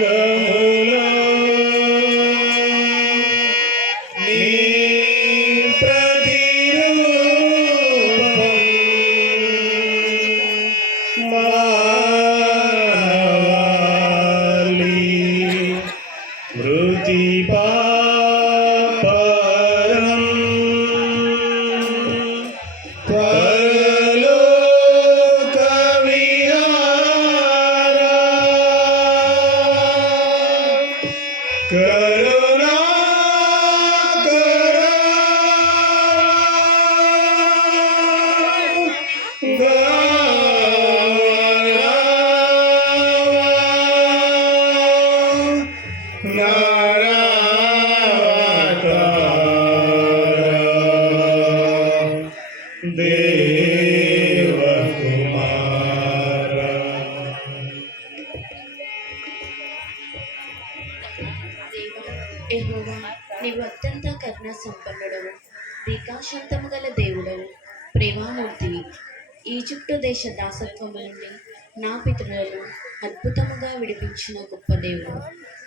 లోకములో నీ ప్రతిరూపం మానవాళి మృతి పాపరం పరలోక విహార కరుణాకర దేవకుమార యెహోవా, నీవు అత్యంత కరుణ సంపన్నుడవు, దీర్ఘశాంతము గల దేవుడవు, ప్రేమామూర్తివి. ఈజిప్టు దేశ దాసత్వము నుండి నా పితరులను అద్భుతముగా విడిపించిన గొప్ప దేవుడు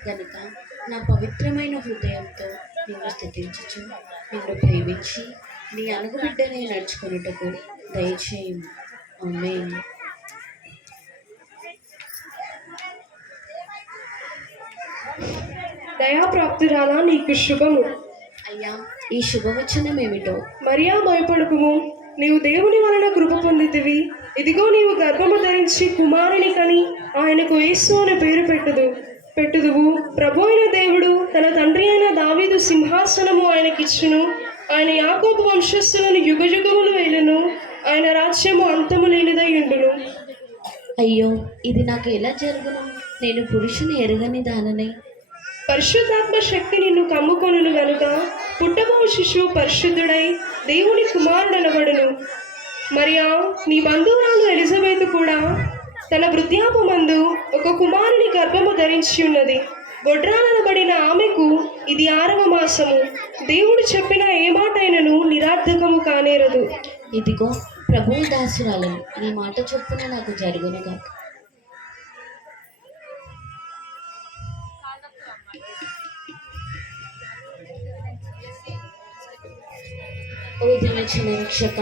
గనుక నా పవిత్రమైన హృదయంతో నిన్ను స్తుతించుచు నిన్ను ప్రేమించి నీ అనుగుబిడ్డనే నడుచుకొనుటకు దయచేయము. ఆమేన్. దయాప్రాప్తురాలా, నీకు శుభము. అయ్యా, ఈ శుభవచనం ఏమిటో? మరియా, భయపడకుము, నీవు దేవుని వలన కృప పొందితివి. ఇదిగో, నీవు గర్భము ధరించి కుమారుని కని ఆయనకు యేసు అని పేరు పెట్టుదువు. ప్రభు అయిన దేవుడు తన తండ్రి అయిన దావీదు సింహాసనము ఆయనకిచ్చును. ఆయన యాకోబు వంశస్థులను యుగయుగములు వేలును. ఆయన రాజ్యము అంతము లేనిదై ఉండును. అయ్యో, ఇది నాకు ఎలా జరుగును? నేను పురుషుని ఎరగని దాననే. పరిశుద్ధాత్మ శక్తి నిన్ను కమ్ముకొనును గనుక పుట్టబో శిశువు పరిశుద్ధుడై దేవుని కుమారుడనబడును. మరియా, నీ బంధువురాలు ఎలిజబెత్ కూడా తన వృద్ధాపమందు ఒక కుమారుని గర్భము ధరించి ఉన్నది. గొడ్రాలనబడిన ఆమెకు ఇది 6వ మాసము. దేవుడు చెప్పిన ఏ మాటైనను నిరార్థకము కానేరదు. ఇదిగో, ప్రభువు దాసురాలను, నీ మాట చొప్పున నాకు జరుగునుగా. ఓ దినచన రక్షక,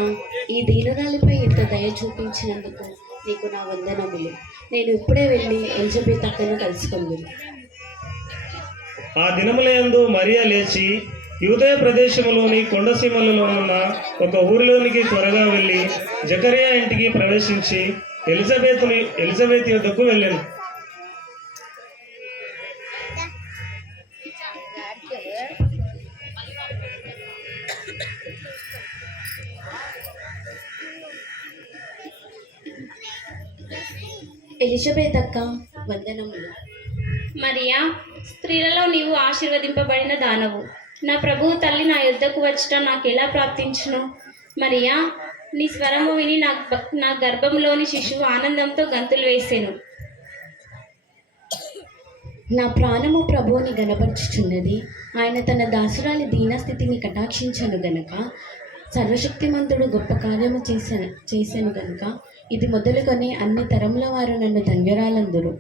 ఈ దీనురాలిపై ఇంత దయ చూపించినందుకు నీకు నా వందనములు. నేను ఇప్పుడే వెళ్ళి ఎలిజబెత్ అక్కను కలుసుకుందును. ఆ దినములందు మరియా లేచి యూదయ ప్రదేశములోని కొండసీమలలో ఉన్న ఒక ఊరిలోనికి త్వరగా వెళ్ళి జకరియా ఇంటికి ప్రవేశించి ఎలిజబెత్ యొద్దకు వెళ్ళాను. ఎలిజబెత్ అక్క, వందనములు. మరియా, స్త్రీలలో నీవు ఆశీర్వదింపబడిన దానవు. నా ప్రభువు తల్లి నా యుద్ధకు వచ్చట నాకు ఎలా ప్రాప్తించును? మరియా, నీ స్వరము విని నా గర్భంలోని శిశువు ఆనందంతో గంతులు వేసెను. నా ప్రాణము ప్రభువుని గనపరుచుచున్నది. ఆయన తన దాసురాలి దీనస్థితిని కటాక్షించను గనుక, సర్వశక్తిమంతుడు గొప్ప కార్యము చేశాను గనుక, ఇది మొదలుకొని అన్ని తరముల వారు నన్ను ధన్యురాలందురు.